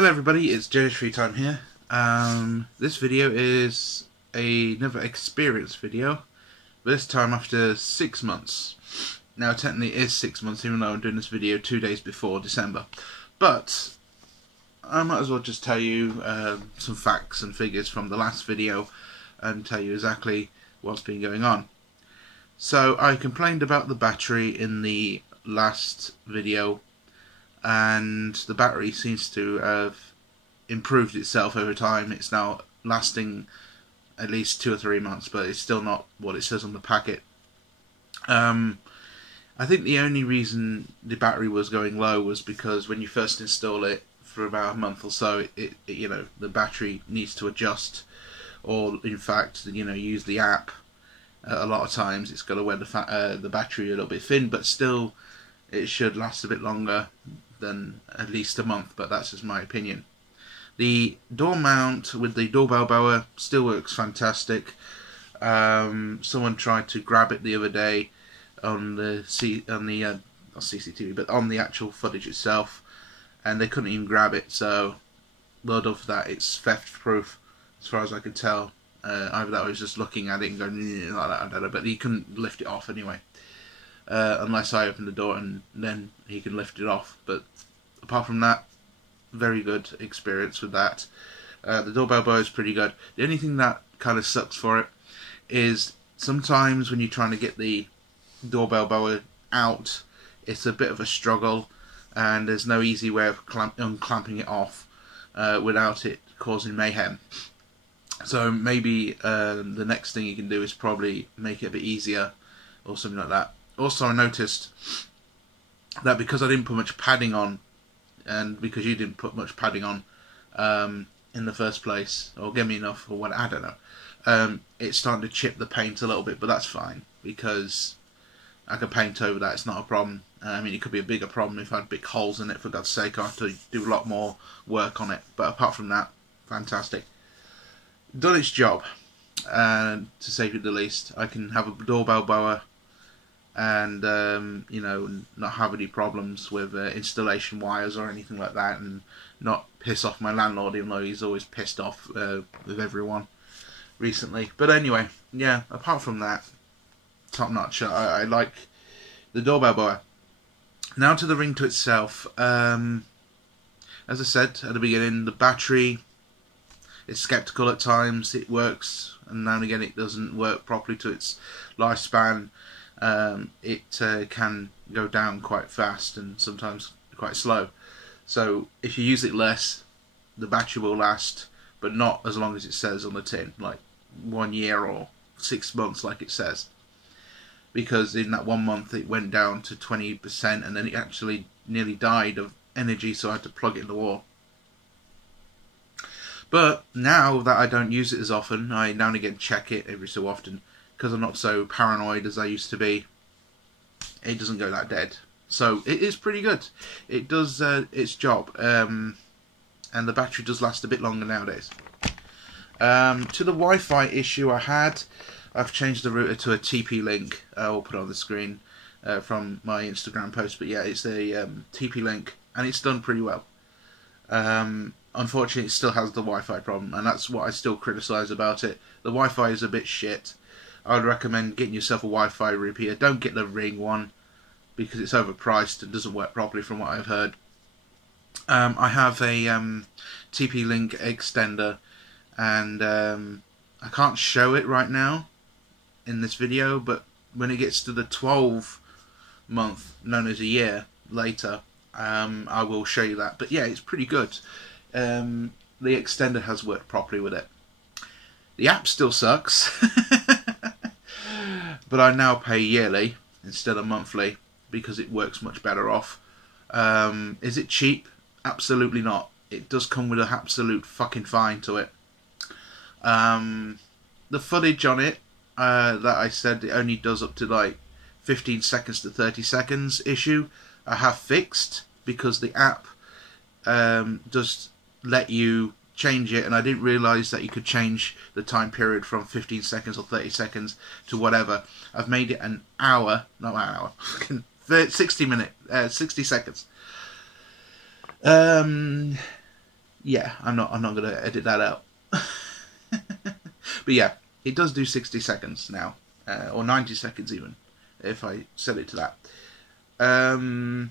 Hello everybody, it's Joe's Free Time here. This video is another experience video, but this time after 6 months. Now technically it is 6 months, even though I'm doing this video 2 days before December. But I might as well just tell you some facts and figures from the last video and tell you exactly what's been going on. So I complained about the battery in the last video, and the battery seems to have improved itself over time. It's now lasting at least 2 or 3 months, but it's still not what it says on the packet. I think the only reason the battery was going low was because when you first install it for about a month or so, you know, the battery needs to adjust, or in fact, you know, use the app. A lot of times it's got to wear the battery a little bit thin, but still it should last a bit longer than at least a month, but that's just my opinion. The door mount with the doorbell bower still works fantastic. Someone tried to grab it the other day on the not CCTV, but on the actual footage itself, and they couldn't even grab it. So well done for that. It's theft proof as far as I could tell. Either that or I was just looking at it and going like that, I don't know, but he couldn't lift it off anyway. Unless I open the door and then he can lift it off. But apart from that, very good experience with that. The doorbell bow is pretty good. The only thing that kind of sucks for it is sometimes when you're trying to get the doorbell bow out, it's a bit of a struggle, and there's no easy way of unclamping it off without it causing mayhem. So maybe the next thing you can do is probably make it a bit easier or something like that. Also, I noticed that because I didn't put much padding on, and because you didn't put much padding on in the first place, or give me enough, or what, I don't know, it's starting to chip the paint a little bit, but that's fine, because I can paint over that, it's not a problem. I mean, it could be a bigger problem if I had big holes in it, for God's sake. I have to do a lot more work on it, but apart from that, fantastic. Done its job, to say the least. I can have a doorbell bower and you know, not have any problems with installation wires or anything like that, and not piss off my landlord, even though he's always pissed off with everyone recently. But anyway, yeah, apart from that, top notch. I like the doorbell bower. Now to the ring to itself. As I said at the beginning, the battery, it's skeptical at times. It works, and now and again it doesn't work properly to its lifespan. It can go down quite fast and sometimes quite slow. So if you use it less, the battery will last, but not as long as it says on the tin, like 1 year or 6 months like it says. Because in that 1 month it went down to 20%, and then it actually nearly died of energy, so I had to plug it in the wall. But now that I don't use it as often, I now and again check it every so often, because I'm not so paranoid as I used to be. It doesn't go that dead. So it is pretty good. It does its job. And the battery does last a bit longer nowadays. To the Wi-Fi issue I had, I've changed the router to a TP-Link. I'll put it on the screen from my Instagram post. But yeah, it's a TP-Link, and it's done pretty well. Unfortunately, it still has the Wi-Fi problem, and that's what I still criticise about it. The Wi-Fi is a bit shit. I would recommend getting yourself a Wi-Fi repeater. Don't get the Ring one, because it's overpriced and doesn't work properly from what I've heard. I have a TP-Link extender, and I can't show it right now in this video, but when it gets to the 12 month, known as a year later, I will show you that. But yeah, it's pretty good. The extender has worked properly with it. The app still sucks, but I now pay yearly instead of monthly because it works much better off. Is it cheap? Absolutely not. It does come with an absolute fucking fine to it. The footage on it, that I said it only does up to like 15 seconds to 30 seconds issue, I have fixed, because the app does let you change it, and I didn't realise that you could change the time period from 15 seconds or 30 seconds to whatever. I've made it an hour, not an hour, 60 seconds. Yeah, I'm not going to edit that out. But yeah, it does do 60 seconds now, or 90 seconds even, if I set it to that. The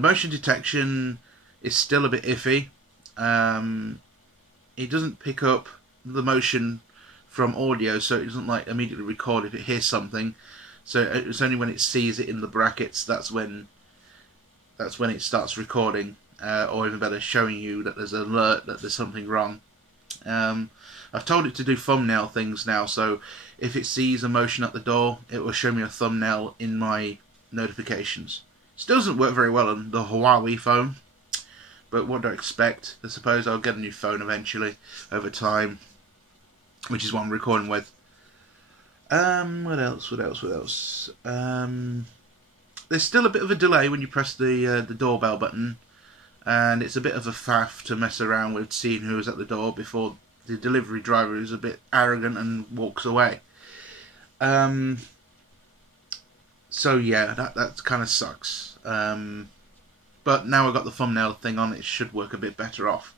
motion detection is still a bit iffy. It doesn't pick up the motion from audio, so it doesn't like immediately record if it hears something. So it's only when it sees it in the brackets that's when it starts recording, or even better, showing you that there's an alert that there's something wrong. I've told it to do thumbnail things now, so if it sees a motion at the door, it will show me a thumbnail in my notifications. Still doesn't work very well on the Huawei phone, but what do I expect? I suppose I'll get a new phone eventually, over time, which is what I'm recording with. What else? There's still a bit of a delay when you press the doorbell button, and it's a bit of a faff to mess around with seeing who's at the door before the delivery driver is a bit arrogant and walks away. So yeah, that kind of sucks. But now I've got the thumbnail thing on, it should work a bit better off.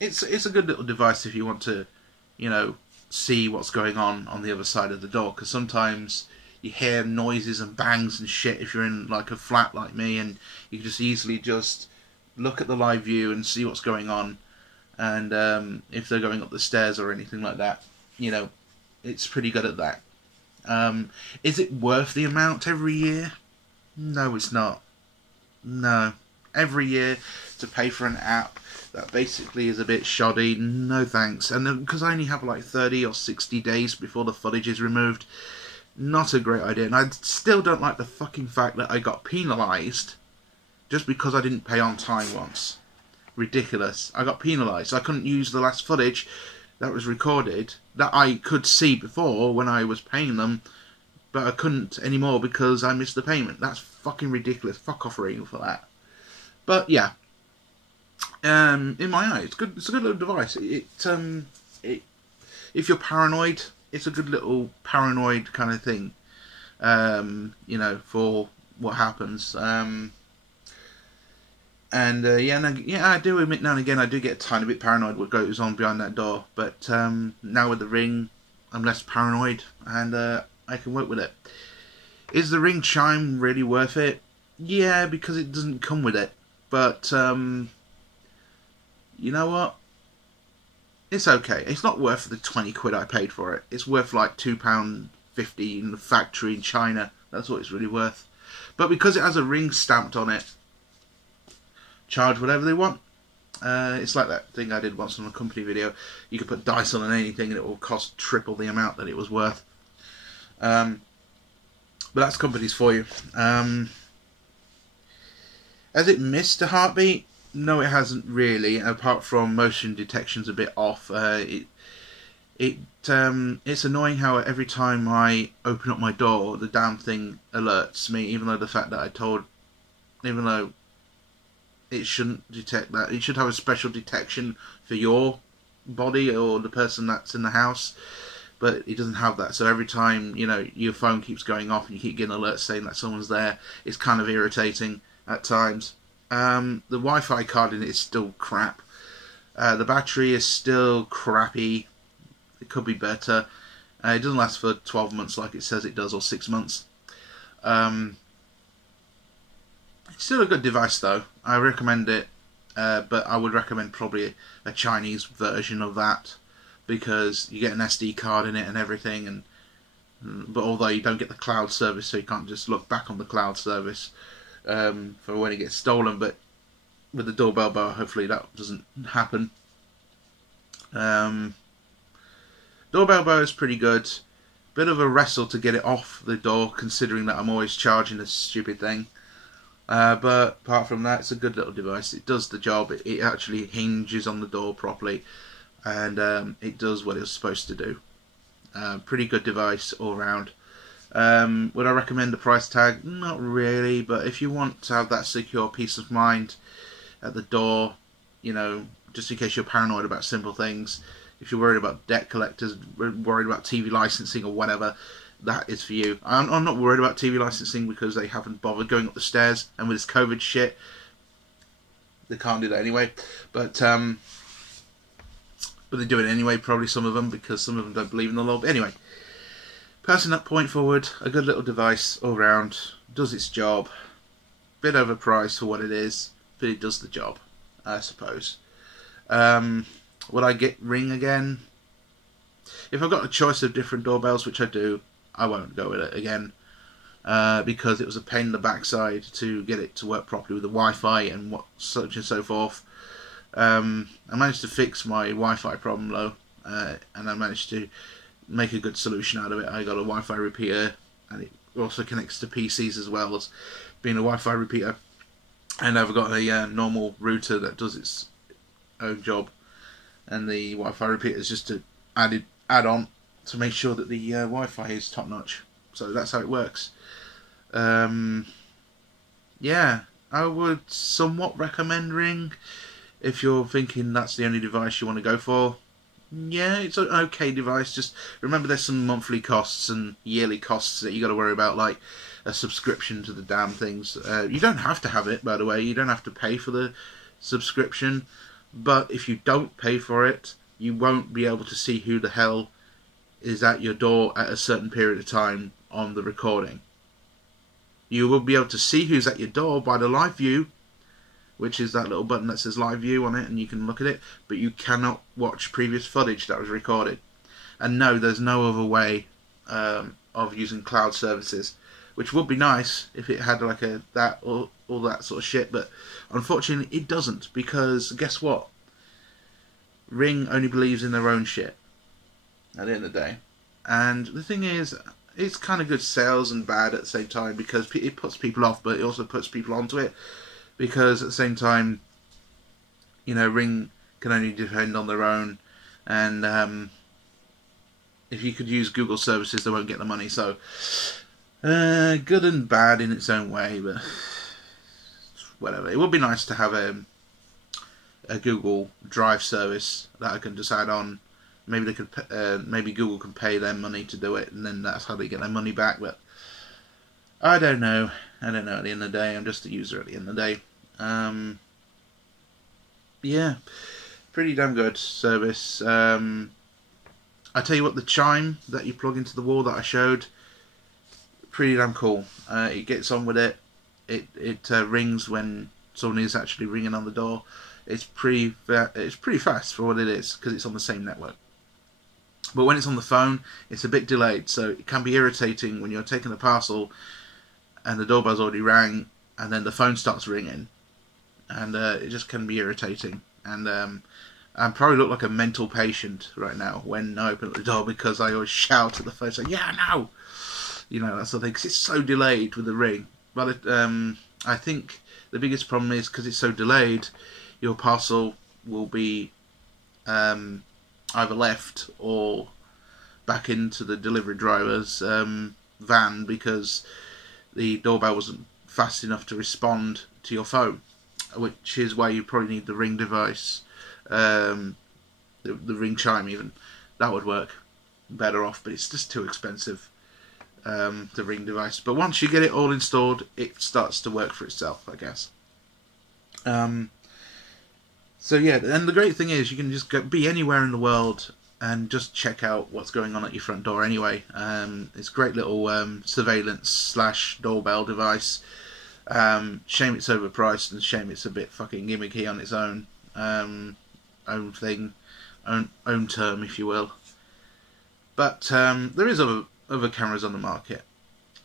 It's a good little device if you want to, see what's going on the other side of the door, because sometimes you hear noises and bangs and shit if you're in like a flat like me, and you can just easily just look at the live view and see what's going on, and if they're going up the stairs or anything like that, it's pretty good at that. Is it worth the amount every year? No, it's not. No. Every year to pay for an app that basically is a bit shoddy, no thanks. And because I only have like 30 or 60 days before the footage is removed, not a great idea. And I still don't like the fucking fact that I got penalised just because I didn't pay on time once. Ridiculous. I got penalised. I couldn't use the last footage that was recorded that I could see before when I was paying them, but I couldn't anymore because I missed the payment. That's fucking ridiculous. Fuck off Ring for that. But yeah, in my eyes, it's good. It's a good little device. If you're paranoid, it's a good little paranoid kind of thing. For what happens. I do admit now and again I do get a tiny bit paranoid what goes on behind that door. But now with the Ring, I'm less paranoid, and I can work with it. Is the Ring chime really worth it? Yeah, because it doesn't come with it. But you know what? It's okay. It's not worth the 20 quid I paid for it. It's worth like £2.50 in the factory in China. That's what it's really worth. But because it has a Ring stamped on it, charge whatever they want. It's like that thing I did once on a company video. You could put dice on anything and it will cost triple the amount that it was worth. But that's companies for you. Has it missed a heartbeat? No, it hasn't really. Apart from motion detection's a bit off. It's annoying how every time I open up my door, the damn thing alerts me, even though it shouldn't detect that. It should have a special detection for your body or the person that's in the house, but it doesn't have that. So every time your phone keeps going off and you keep getting alerts saying that someone's there, it's kind of irritating at times. The Wi-Fi card in it is still crap. The battery is still crappy. It could be better. It doesn't last for 12 months like it says it does, or 6 months. It's still a good device though. I recommend it, but I would recommend probably a Chinese version of that, because you get an SD card in it and everything. But although you don't get the cloud service, so you can't just look back on the cloud service for when it gets stolen. But with the doorbell bar, hopefully that doesn't happen. Doorbell bar is pretty good. Bit of a wrestle to get it off the door, considering that I'm always charging this stupid thing. But apart from that, it's a good little device. It does the job. It actually hinges on the door properly, and it does what it's supposed to do. Pretty good device all round. Would I recommend the price tag? Not really, but if you want to have that secure peace of mind at the door, just in case you're paranoid about simple things, if you're worried about debt collectors, worried about TV licensing or whatever, that is for you. I'm not worried about TV licensing because they haven't bothered going up the stairs, and with this COVID shit, they can't do that anyway. But they do it anyway, probably some of them, because some of them don't believe in the law. But anyway, passing that point forward, a good little device all round, does its job. Bit overpriced for what it is, but it does the job, I suppose. Would I get Ring again? If I've got a choice of different doorbells, which I do, I won't go with it again. Because it was a pain in the backside to get it to work properly with the Wi-Fi and such and so forth. I managed to fix my Wi-Fi problem though, and I managed to make a good solution out of it. I got a Wi-Fi repeater, and it also connects to PCs as well as being a Wi-Fi repeater. And I've got a normal router that does its own job, and the Wi-Fi repeater is just to add on to make sure that the Wi-Fi is top notch. So that's how it works. Yeah, I would somewhat recommend Ring if you're thinking that's the only device you want to go for. Yeah, it's an okay device. Just remember there's some monthly costs and yearly costs that you got to worry about, like a subscription to the damn things. You don't have to have it, by the way. You don't have to pay for the subscription. But if you don't pay for it, you won't be able to see who the hell is at your door at a certain period of time on the recording. You will be able to see who's at your door by the live view, which is that little button that says live view on it, and you can look at it, but you cannot watch previous footage that was recorded. And no, there's no other way of using cloud services, which would be nice if it had like all that sort of shit, but unfortunately it doesn't, because guess what? Ring only believes in their own shit at the end of the day. And the thing is, it's kind of good sales and bad at the same time, because it puts people off, but it also puts people onto it, because at the same time, you know, Ring can only depend on their own, and if you could use Google services, they won't get the money. So good and bad in its own way, but whatever. It would be nice to have a Google Drive service that I can just add on. Maybe they could, maybe Google can pay them money to do it, and then that's how they get their money back. But I don't know. I don't know. At the end of the day, I'm just a user. At the end of the day, yeah, pretty damn good service. I tell you what, the chime that you plug into the wall that I showed, pretty damn cool. It gets on with it. It rings when someone is actually ringing on the door. It's pretty fast for what it is, because it's on the same network. But when it's on the phone, it's a bit delayed, so it can be irritating when you're taking a parcel and the doorbell's already rang, and then the phone starts ringing, and it just can be irritating. And I probably look like a mental patient right now when I open up the door, because I always shout at the phone, saying, "Yeah, no!" You know, that sort of thing, because it's so delayed with the ring. But I think the biggest problem is, because it's so delayed, your parcel will be either left or back into the delivery driver's van, because the doorbell wasn't fast enough to respond to your phone, which is why you probably need the Ring device, the Ring chime even. That would work better off, but it's just too expensive, the Ring device. But once you get it all installed, it starts to work for itself, I guess. So yeah, and the great thing is you can just be anywhere in the world and just check out what's going on at your front door anyway. It's a great little surveillance / doorbell device. Shame it's overpriced, and shame it's a bit fucking gimmicky on its own thing, own term, if you will. But there is other cameras on the market,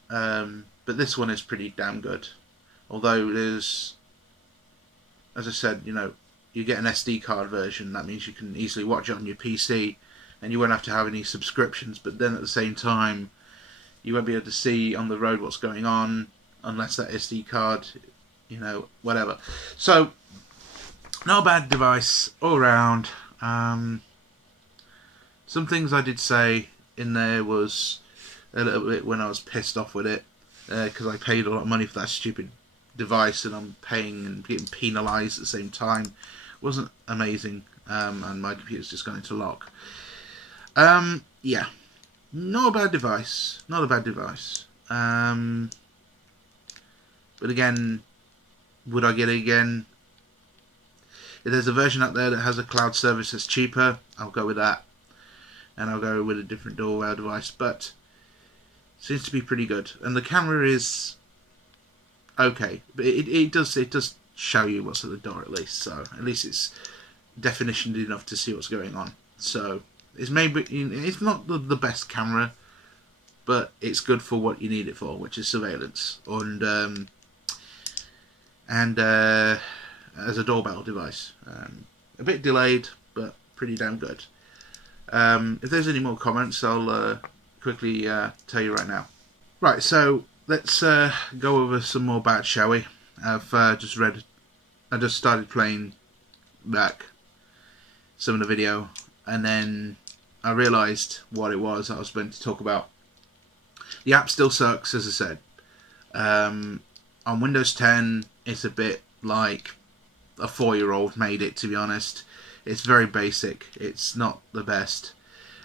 but this one is pretty damn good. Although there's, as I said, you know, you get an SD card version. That means you can easily watch it on your PC, and you won't have to have any subscriptions. But then at the same time, you won't be able to see on the road what's going on unless that SD card, you know, whatever. So, not a bad device all around. Some things I did say in there was a little bit when I was pissed off with it, because I paid a lot of money for that stupid device, and I'm paying and getting penalised at the same time. Wasn't amazing, and my computer's just gone into lock. Yeah, not a bad device. Not a bad device. But again, would I get it again? If there's a version out there that has a cloud service that's cheaper, I'll go with that. And I'll go with a different doorbell device. But it seems to be pretty good. And the camera is okay. But it does show you what's at the door at least. So at least it's definitioned enough to see what's going on. So it's not the best camera, but it's good for what you need it for, which is surveillance and as a doorbell device. A bit delayed, but pretty damn good. If there's any more comments, I'll quickly tell you right now. Right, so let's go over some more bad, shall we? I just started playing back some of the video, and then I realised what it was I was meant to talk about. The app still sucks, as I said. On Windows 10, it's a bit like a 4-year-old made it, to be honest. It's very basic. It's not the best.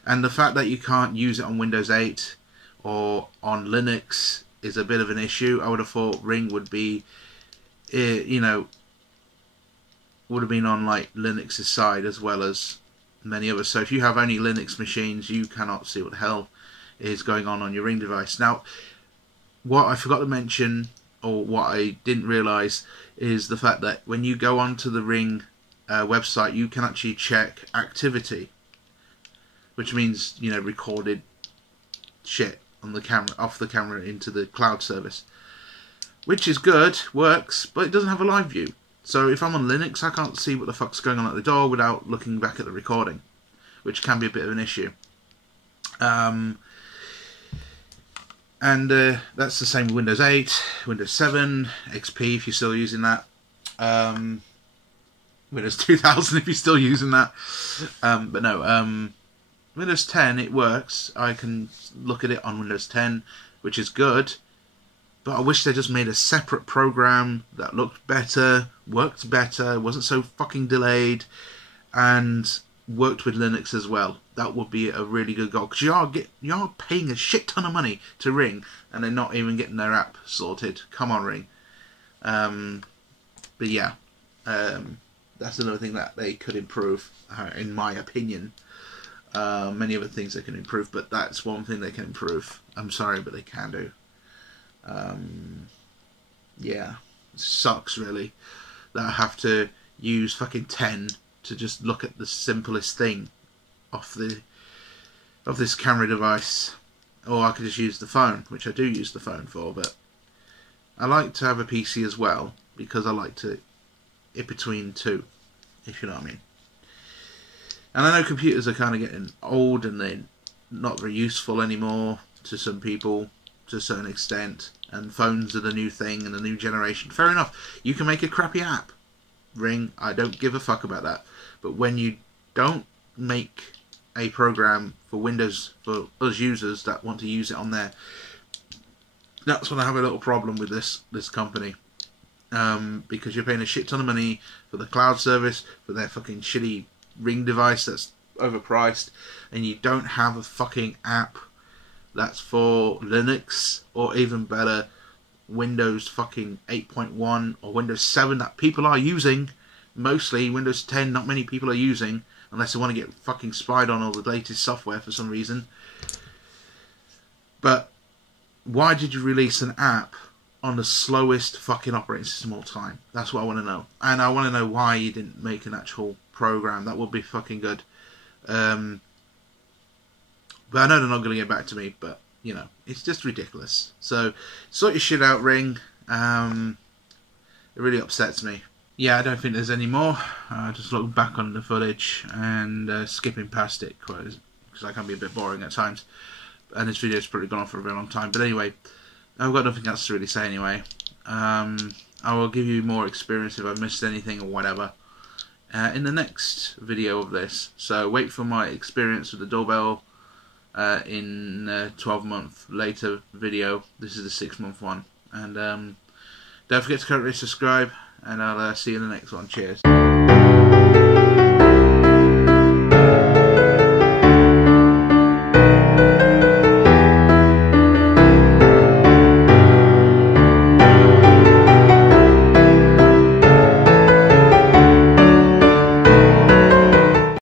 And the fact that you can't use it on Windows 8 or on Linux is a bit of an issue. I would have thought Ring would be, would have been on like Linux's side as well as many others. So if you have only Linux machines, you cannot see what the hell is going on your Ring device. Now, what I forgot to mention, or what I didn't realise, is the fact that when you go onto the Ring website, you can actually check activity, which means, recorded shit on the camera, off the camera into the cloud service, which is good, works, but it doesn't have a live view. So if I'm on Linux, I can't see what the fuck's going on at the door without looking back at the recording, which can be a bit of an issue. And that's the same with Windows 8, Windows 7, XP if you're still using that, Windows 2000 if you're still using that. But no, Windows 10, it works. I can look at it on Windows 10, which is good. But I wish they just made a separate program that looked better, worked better, wasn't so fucking delayed, and worked with Linux as well. That would be a really good goal, because you are paying a shit ton of money to Ring, and they're not even getting their app sorted. Come on, Ring. But yeah, that's another thing that they could improve, in my opinion. Many other things they can improve, but that's one thing they can improve. I'm sorry, but they can do. Yeah, it sucks really that I have to use fucking 10 to just look at the simplest thing of this camera device, or I could just use the phone, which I do use the phone for. But I like to have a PC as well, because I like to it between two, if you know what I mean. And I know computers are kind of getting old and they're not very useful anymore to some people, to a certain extent, and phones are the new thing and the new generation. Fair enough, you can make a crappy app, Ring, I don't give a fuck about that. But when you don't make a program for Windows, for us users that want to use it on there, that's when I have a little problem with this company. Because you're paying a shit ton of money for the cloud service, for their fucking shitty Ring device that's overpriced, and you don't have a fucking app that's for Linux, or even better, Windows fucking 8.1 or Windows 7 that people are using. Mostly Windows 10, not many people are using, unless they want to get fucking spied on all the latest software for some reason. But why did you release an app on the slowest fucking operating system of all time? That's what I want to know. And I want to know why you didn't make an actual program. That would be fucking good. But I know they're not going to get back to me, but, it's just ridiculous. So, sort your shit out, Ring. It really upsets me. Yeah, I don't think there's any more. Just looking back on the footage and skipping past it, because I can be a bit boring at times. And this video's probably gone on for a very long time. But anyway, I've got nothing else to really say anyway. I will give you more experience if I missed anything or whatever in the next video of this. So wait for my experience with the doorbell in a 12-month later video. This is the 6-month one. And don't forget to currently subscribe, and I'll see you in the next one. Cheers.